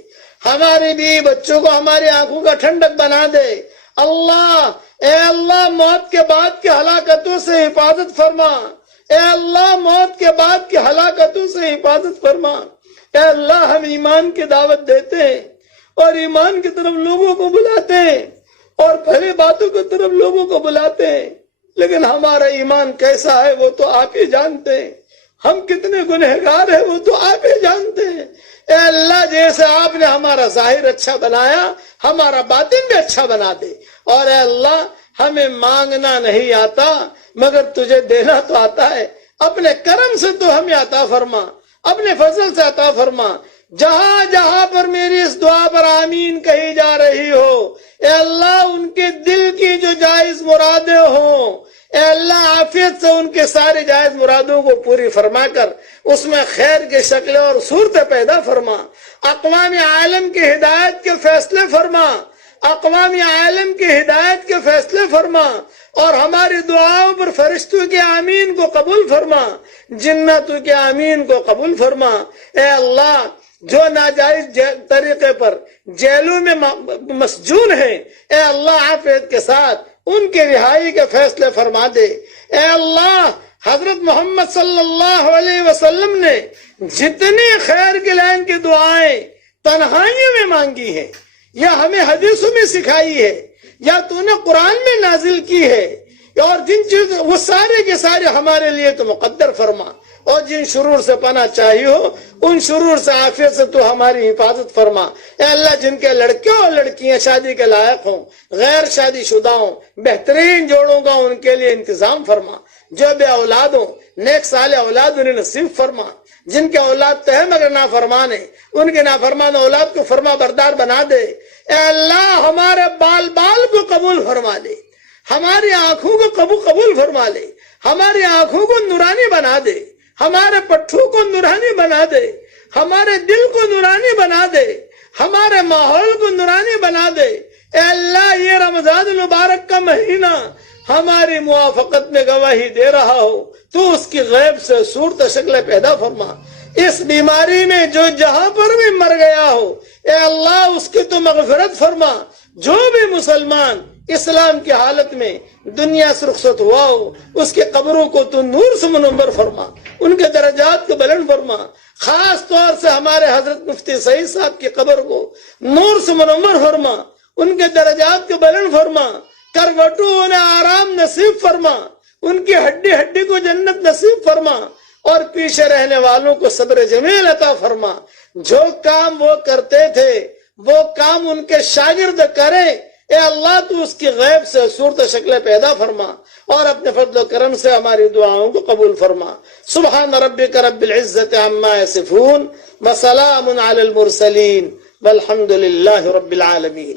ہماری بیوی بچوں کو ہماری آنکھوں کا ٹھنڈک بنا دے۔ اللہ اے اللہ موت کے بعد کی ہلاکتوں سے حفاظت فرما، اے اللہ موت کے بعد کی ہلاکتوں سے حفاظت فرما۔ اے اللہ ہم ایمان کی دعوت دیتے ہیں اور ایمان کی طرف لوگوں کو بلاتے ہیں اور بھلی باتوں کی طرف لوگوں کو بلاتے ہیں، لیکن ہمارا ایمان کیسا ہے وہ تو آپ ہی جانتے ہیں، ہم کتنے گنہگار ہیں وہ تو آپ ہی جانتے ہیں۔ اے اللہ جیسے آپ نے ہمارا ظاہر اچھا بنایا ہمارا باطن بھی اچھا بنا دے، اور اے اللہ ہمیں مانگنا نہیں آتا مگر تجھے دینا تو آتا ہے، اپنے کرم سے تو ہمیں عطا فرما، اپنے فضل سے عطا فرما۔ جہاں جہاں پر میری اس دعا پر آمین کہی جا رہی ہو، اے اللہ ان کے دل کی جو جائز مرادیں ہوں، اے اللہ عافیت سے ان کے سارے جائز مرادوں کو پوری فرما کر اس میں خیر کی شکلیں اور صورتیں پیدا فرما۔ اقوام عالم کی ہدایت کے فیصلے فرما، اقوام عالم کی ہدایت کے فیصلے فرما، اور ہماری دعاؤں پر فرشتوں کے آمین کو قبول فرما، جنتوں کے آمین کو قبول فرما۔ اے اللہ جو ناجائز طریقے پر جیلوں میں مسجون ہیں، اے اللہ عافیت کے ساتھ ان کے رہائی کے فیصلے فرما دے۔ اے اللہ حضرت محمد صلی اللہ علیہ وسلم نے جتنی خیر کے لائن کی دعائیں تنہائیوں میں مانگی ہیں یا ہمیں حدیثوں میں سکھائی ہے یا تو نے قرآن میں نازل کی ہے، اور جن چیز وہ سارے کے سارے ہمارے لیے تو مقدر فرما، اور جن شرور سے پناہ چاہی ہو ان شرور سے عافیت سے تو ہماری حفاظت فرما۔ اے اللہ جن کے لڑکے اور لڑکیاں شادی کے لائق ہوں، غیر شادی شدہ ہوں، بہترین جوڑوں کا ان کے لیے انتظام فرما۔ جو بے اولاد ہوں نیک صالح اولاد انہیں نصیب فرما، جن کے اولاد تو ہے مگر نافرمان ہے ان کے نافرمان اولاد کو فرما بردار بنا دے۔ اے اللہ ہمارے بال بال کو قبول فرما لے، ہماری آنکھوں کو قبول فرما لے، ہماری آنکھوں کو نورانی بنا دے، ہمارے پٹھوں کو نورانی بنا دے، ہمارے دل کو نورانی بنا دے، ہمارے ماحول کو نورانی بنا دے۔ اے اللہ یہ رمضان المبارک کا مہینہ ہماری موافقت میں گواہی دے رہا ہو تو اس کی غیب سے صورت شکل پیدا فرما۔ اس بیماری میں جو جہاں پر بھی مر گیا ہو اے اللہ اس کی تو مغفرت فرما۔ جو بھی مسلمان اسلام کی حالت میں دنیا سے رخصت ہوا ہو اس کے قبروں کو تو نور سے منور فرما، ان کے درجات کو بلند فرما۔ خاص طور سے ہمارے حضرت مفتی سعید صاحب کی قبر کو نور سے منور فرما، ان کے درجات کو بلند فرما، کروٹوں انہیں آرام نصیب فرما، ان کی ہڈی ہڈی کو جنت نصیب فرما، اور پیچھے رہنے والوں کو صبر جمیل عطا فرما۔ جو کام وہ کرتے تھے وہ کام ان کے شاگرد کریں، اے اللہ تو اس کی غیب سے صورت شکل پیدا فرما اور اپنے فضل و کرم سے ہماری دعاؤں کو قبول فرما۔ سبحان ربک رب العزت عما یصفون وسلام علی المرسلین والحمد للہ رب العالمین۔